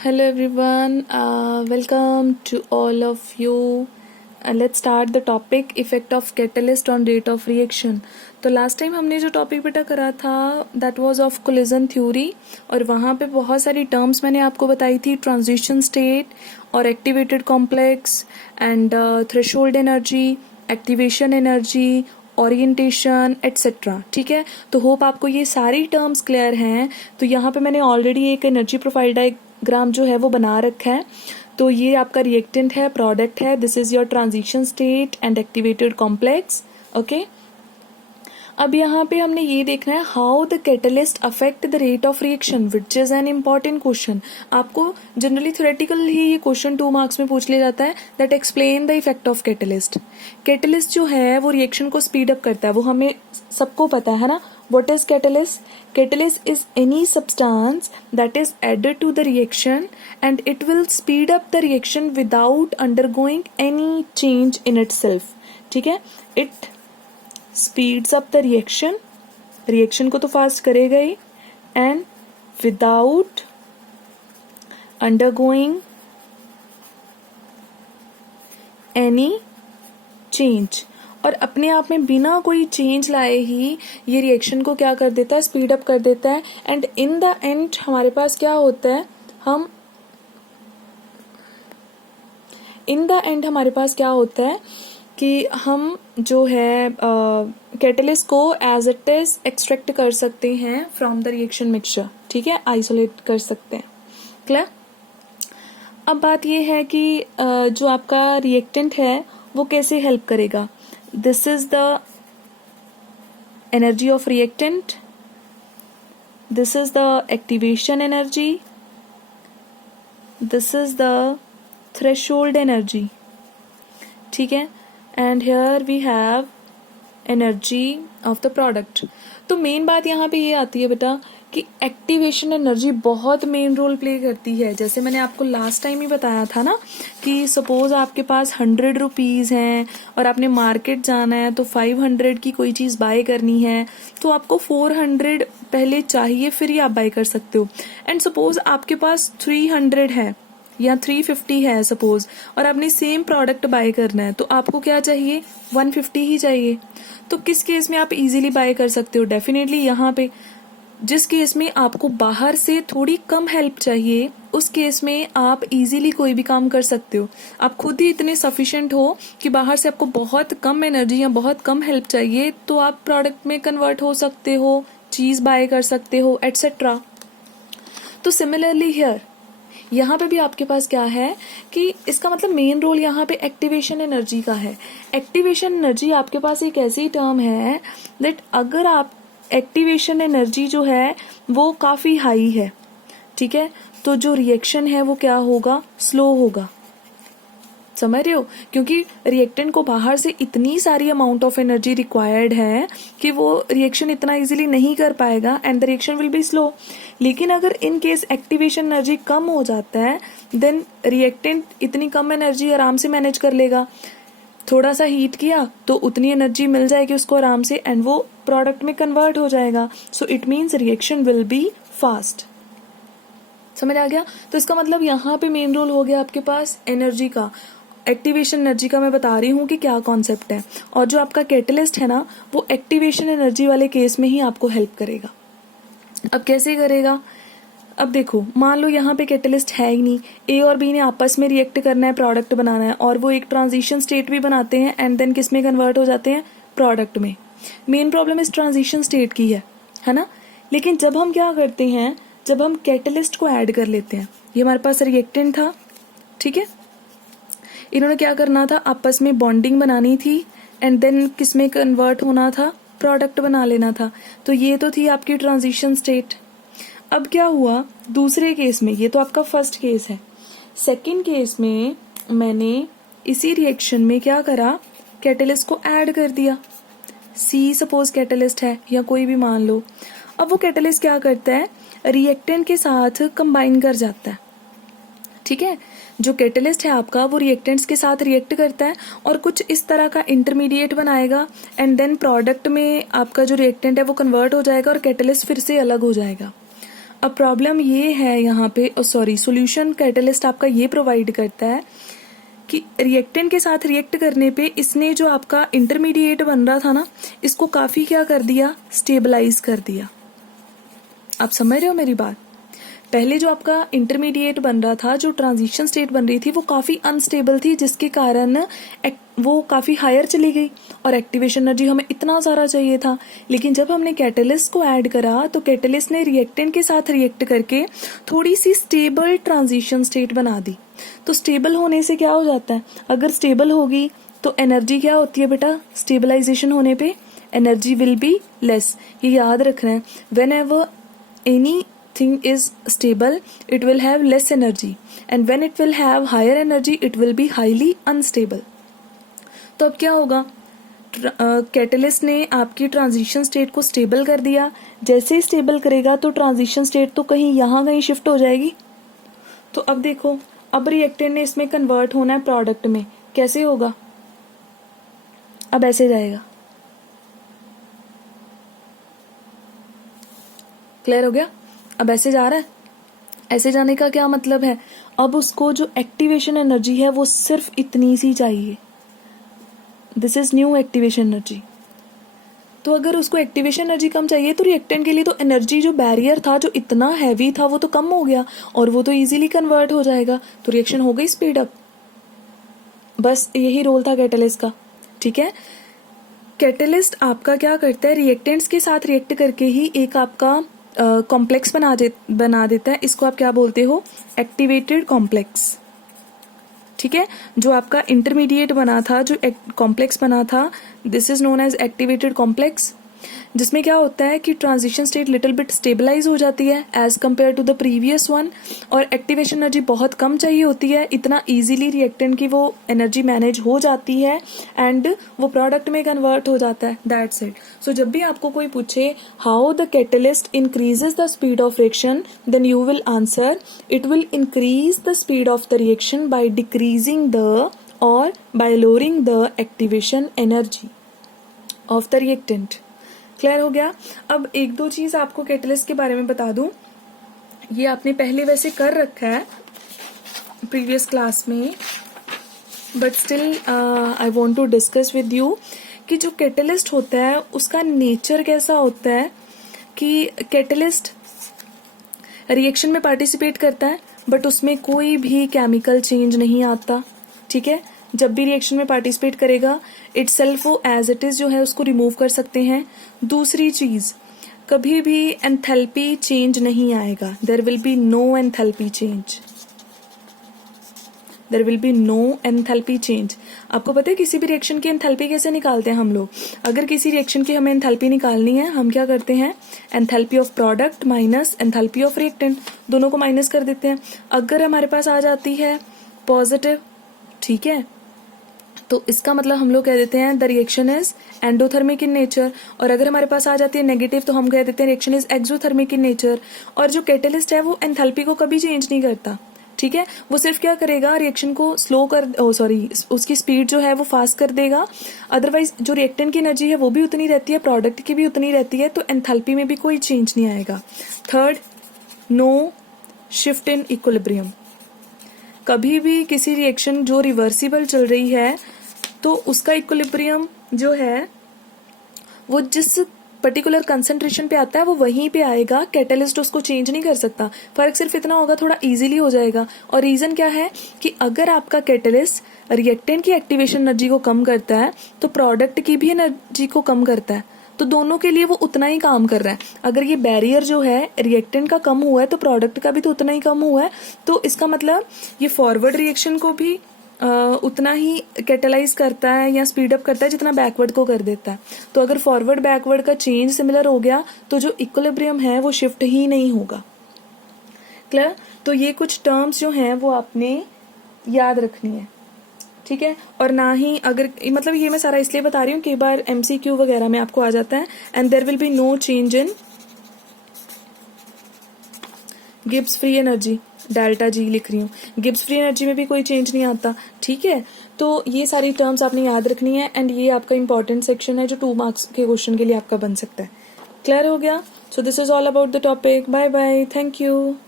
Hello everyone, welcome to all of you. Let's start the topic effect of catalyst on rate of reaction. तो last time हमने जो topic बेटा करा था that was of collision theory और वहाँ पे बहुत सारी टर्म्स मैंने आपको बताई थी, ट्रांजिशन स्टेट और activated complex and threshold energy, activation energy, orientation etcetera. ठीक है, तो होप आपको ये सारी टर्म्स क्लियर हैं. तो यहाँ पे मैंने ऑलरेडी एक एनर्जी प्रोफाइल डायग्राम जो है वो बना रखा है. तो ये आपका रिएक्टेंट है, प्रोडक्ट है, this is your transition state and activated complex. Okay, अब यहाँ पे हमने ये देखना है how the catalyst affect the rate of reaction, which is an important question. आपको जनरली थ्योरेटिकल ही ये क्वेश्चन 2 मार्क्स में पूछ लिया जाता है that explain the effect of catalyst. Catalyst जो है वो रिएक्शन को स्पीड अप करता है, वो हमें सबको पता है ना. What is catalyst? Catalyst is any substance that is added to the reaction and it will speed up the reaction without undergoing any change in itself. ठीक है, it speeds up the reaction, reaction को तो fast करेगा ही, and without undergoing any change. और अपने आप में बिना कोई चेंज लाए ही ये रिएक्शन को क्या कर देता है, स्पीड अप कर देता है. एंड इन द एंड हमारे पास क्या होता है, हमारे पास क्या होता है कि हम जो है कैटलिस्ट को एज इट इज एक्सट्रैक्ट कर सकते हैं फ्रॉम द रिएक्शन मिक्सचर. ठीक है, आइसोलेट कर सकते हैं. क्लियर. अब बात ये है कि जो आपका रिएक्टेंट है वो कैसे हेल्प करेगा. This is the energy of reactant. This is the activation energy. This is the threshold energy. ठीक है, and here we have energy of the product. तो मेन बात यहाँ पे ये आती है बेटा कि एक्टिवेशन एनर्जी बहुत मेन रोल प्ले करती है. जैसे मैंने आपको लास्ट टाइम ही बताया था ना कि सपोज आपके पास 100 रुपीज़ हैं और आपने मार्केट जाना है तो 500 की कोई चीज़ बाय करनी है तो आपको 400 पहले चाहिए फिर ही आप बाय कर सकते हो. एंड सपोज आपके पास 300 है या 350 है सपोज और आपने सेम प्रोडक्ट बाय करना है तो आपको क्या चाहिए, 150 ही चाहिए. तो किस केस में आप इजीली बाय कर सकते हो, डेफिनेटली यहाँ पे जिस केस में आपको बाहर से थोड़ी कम हेल्प चाहिए उस केस में आप इजीली कोई भी काम कर सकते हो. आप खुद ही इतने सफिशिएंट हो कि बाहर से आपको बहुत कम एनर्जी या बहुत कम हेल्प चाहिए तो आप प्रोडक्ट में कन्वर्ट हो सकते हो, चीज बाय कर सकते हो एटसेट्रा. तो सिमिलरली हियर यहाँ पे भी आपके पास क्या है कि इसका मतलब मेन रोल यहाँ पे एक्टिवेशन एनर्जी का है. एक्टिवेशन एनर्जी आपके पास एक ऐसी टर्म है दैट अगर आप एक्टिवेशन एनर्जी जो है वो काफी हाई है, ठीक है, तो जो रिएक्शन है वो क्या होगा, स्लो होगा. समझ रहे हो, क्योंकि रिएक्टेंट को बाहर से इतनी सारी अमाउंट ऑफ एनर्जी रिक्वायर्ड है कि वो रिएक्शन इतना इजीली नहीं कर पाएगा and the reaction will be slow. लेकिन अगर इन केस एक्टिवेशन एनर्जी कम हो जाता है देन रिएक्टेंट इतनी कम एनर्जी आराम से मैनेज कर लेगा. थोड़ा सा हीट किया तो उतनी एनर्जी मिल जाएगी उसको आराम से एंड वो प्रोडक्ट में कन्वर्ट हो जाएगा. So it means reaction will be fast. समझ आ गया. तो इसका मतलब यहाँ पे मेन रोल हो गया आपके पास एनर्जी का, एक्टिवेशन एनर्जी का. मैं बता रही हूँ कि क्या कॉन्सेप्ट है. और जो आपका कैटलिस्ट है ना वो एक्टिवेशन एनर्जी वाले केस में ही आपको हेल्प करेगा. अब कैसे करेगा, अब देखो मान लो यहाँ पे कैटलिस्ट है ही नहीं, ए और बी ने आपस में रिएक्ट करना है, प्रोडक्ट बनाना है और वो एक ट्रांजिशन स्टेट भी बनाते हैं एंड देन किस में कन्वर्ट हो जाते हैं, प्रोडक्ट में. मेन प्रॉब्लम इस ट्रांजिशन स्टेट की है ना. लेकिन जब हम क्या करते हैं, जब हम कैटलिस्ट को ऐड कर लेते हैं, ये हमारे पास रिएक्टेंट था, ठीक है, इन्होंने क्या करना था, आपस में बॉन्डिंग बनानी थी एंड देन किस में कन्वर्ट होना था, प्रोडक्ट बना लेना था. तो ये तो थी आपकी ट्रांजिशन स्टेट. अब क्या हुआ दूसरे केस में, ये तो आपका फर्स्ट केस है. सेकंड केस में मैंने इसी रिएक्शन में क्या करा, कैटलिस्ट को ऐड कर दिया. सी सपोज कैटलिस्ट है या कोई भी मान लो. अब वो कैटलिस्ट क्या करता है, रिएक्टेंट के साथ कंबाइन कर जाता है. ठीक है, जो कैटलिस्ट है आपका वो रिएक्टेंट्स के साथ रिएक्ट करता है और कुछ इस तरह का इंटरमीडिएट बनाएगा एंड देन प्रोडक्ट में आपका जो रिएक्टेंट है वो कन्वर्ट हो जाएगा और कैटलिस्ट फिर से अलग हो जाएगा. अब प्रॉब्लम ये है यहाँ पे, सॉरी, सॉल्यूशन कैटलिस्ट आपका ये प्रोवाइड करता है कि रिएक्टेंट के साथ रिएक्ट करने पे इसने जो आपका इंटरमीडिएट बन रहा था ना, इसको काफ़ी क्या कर दिया, स्टेबलाइज कर दिया। आप समझ रहे हो मेरी बात? पहले जो आपका इंटरमीडिएट बन रहा था, जो ट्रांजिशन स्टेट बन रही थी, वो काफ़ी अनस्टेबल थी, जिसके कारण वो काफ़ी हायर चली गई और एक्टिवेशन एनर्जी हमें इतना सारा चाहिए था। लेकिन जब हमने कैटलिस्ट को ऐड करा तो कैटलिस्ट ने रिएक्टेंट के साथ रिएक्ट करके थोड़ी सी स्टेबल ट्रांजिशन स्टेट बना दी। तो स्टेबल होने से क्या हो जाता है, अगर स्टेबल होगी तो एनर्जी क्या होती है बेटा, स्टेबलाइजेशन होने पे एनर्जी विल बी लेस। ये याद रखना है, when ever any thing is stable it will have less energy and when it will have higher energy it will be highly unstable। तो अब क्या होगा, कैटलिस्ट ने आपकी ट्रांजिशन स्टेट को स्टेबल कर दिया। जैसे ही स्टेबल करेगा तो ट्रांजिशन स्टेट तो कहीं यहाँ कहीं शिफ्ट हो जाएगी। तो अब देखो, अब रिएक्टेंट ने इसमें कन्वर्ट होना है प्रोडक्ट में, कैसे होगा, अब ऐसे जाएगा। क्लियर हो गया? अब ऐसे जा रहा है। ऐसे जाने का क्या मतलब है, अब उसको जो एक्टिवेशन एनर्जी है वो सिर्फ इतनी सी चाहिए। This is new activation energy. तो अगर उसको एक्टिवेशन एनर्जी कम चाहिए तो रिएक्टेंट के लिए तो एनर्जी, जो बैरियर था, जो इतना हैवी था, वो तो कम हो गया और वो तो इजीली कन्वर्ट हो जाएगा, तो रिएक्शन हो गई स्पीड अप। बस यही रोल था कैटलिस्ट का। ठीक है, कैटलिस्ट आपका क्या करता है, रिएक्टेंट्स के साथ रिएक्ट करके ही एक आपका कॉम्प्लेक्स बना देता है। इसको आप क्या बोलते हो, एक्टिवेटेड कॉम्प्लेक्स। ठीक है, जो आपका इंटरमीडिएट बना था, जो कॉम्प्लेक्स बना था, this is known as activated complex, जिसमें क्या होता है कि transition state little bit stabilize हो जाती है as compared to the previous one, और एक्टिवेशन एनर्जी बहुत कम चाहिए होती है, इतना इजीली रिएक्टेंट की वो एनर्जी मैनेज हो जाती है एंड वो प्रोडक्ट में कन्वर्ट हो जाता है। That's it. सो जब भी आपको कोई पूछे how the catalyst increases the speed of reaction, then you will answer it will increase the speed of the reaction by decreasing the और by lowering the activation energy of the reactant. Clear हो गया? अब एक दो चीज आपको catalyst के बारे में बता दूं, ये आपने पहले वैसे कर रखा है प्रीवियस क्लास में, but still I want to discuss with you कि जो कैटलिस्ट होता है उसका नेचर कैसा होता है कि कैटलिस्ट रिएक्शन में पार्टिसिपेट करता है बट उसमें कोई भी केमिकल चेंज नहीं आता। ठीक है, जब भी रिएक्शन में पार्टिसिपेट करेगा इटसेल्फ वो एज इट इज जो है उसको रिमूव कर सकते हैं। दूसरी चीज, कभी भी एंथैल्पी चेंज नहीं आएगा, there will be no enthalpy change, there will be no enthalpy change. आपको पता है किसी भी रिएक्शन की एंथैल्पी कैसे निकालते हैं हम लोग? अगर किसी रिएक्शन की हमें एंथैल्पी निकालनी है, हम क्या करते हैं, enthalpy of product minus enthalpy of reactant, दोनों को माइनस कर देते हैं। अगर हमारे पास आ जाती है पॉजिटिव, ठीक है, तो इसका मतलब हम लोग कह देते हैं the reaction is endothermic in nature, और अगर हमारे पास आ जाती है नेगेटिव तो हम कह देते हैं reaction is exothermic in nature. और जो कैटलिस्ट है वो एंथैल्पी को कभी चेंज नहीं करता। ठीक है, वो सिर्फ क्या करेगा, रिएक्शन को स्लो कर, उसकी स्पीड जो है वो फास्ट कर देगा। अदरवाइज जो रिएक्टेंट की एनर्जी है वो भी उतनी रहती है, प्रोडक्ट की भी उतनी रहती है, तो एंथैल्पी में भी कोई चेंज नहीं आएगा। Third, no shift in equilibrium. कभी भी किसी रिएक्शन जो रिवर्सिबल चल रही है तो उसका इक्विलिब्रियम जो है वो जिस पर्टिकुलर कंसंट्रेशन पे आता है वो वहीं पे आएगा, कैटलिस्ट उसको चेंज नहीं कर सकता। फर्क सिर्फ इतना होगा, थोड़ा इजीली हो जाएगा। और रीजन क्या है कि अगर आपका कैटलिस्ट रिएक्टेंट की एक्टिवेशन एनर्जी को कम करता है तो प्रोडक्ट की भी एनर्जी को कम करता है, तो दोनों के लिए वो उतना ही काम कर रहा है। अगर ये बैरियर जो है रिएक्टेंट का कम हुआ है तो प्रोडक्ट का भी तो उतना ही कम हुआ है, तो इसका मतलब ये फॉरवर्ड रिएक्शन को भी उतना ही कैटलाइज करता है या स्पीड अप करता है जितना बैकवर्ड को कर देता है। तो अगर फॉरवर्ड बैकवर्ड का चेंज सिमिलर हो गया तो जो इक्विलिब्रियम है वो शिफ्ट ही नहीं होगा। क्लियर? तो ये कुछ टर्म्स जो हैं वो आपने याद रखनी है। ठीक है, और ना ही अगर मतलब ये मैं सारा इसलिए बता रही हूँ, कई बार MCQ वगैरह में आपको आ जाता है and there will be no change in Gibbs free energy, delta G लिख रही हूँ, गिब्स फ्री एनर्जी में भी कोई चेंज नहीं आता। ठीक है, तो ये सारी टर्म्स आपने याद रखनी है एंड ये आपका इंपॉर्टेंट सेक्शन है जो 2 मार्क्स के क्वेश्चन के लिए आपका बन सकता है। क्लियर हो गया? So this is all about the topic. Bye bye. Thank you.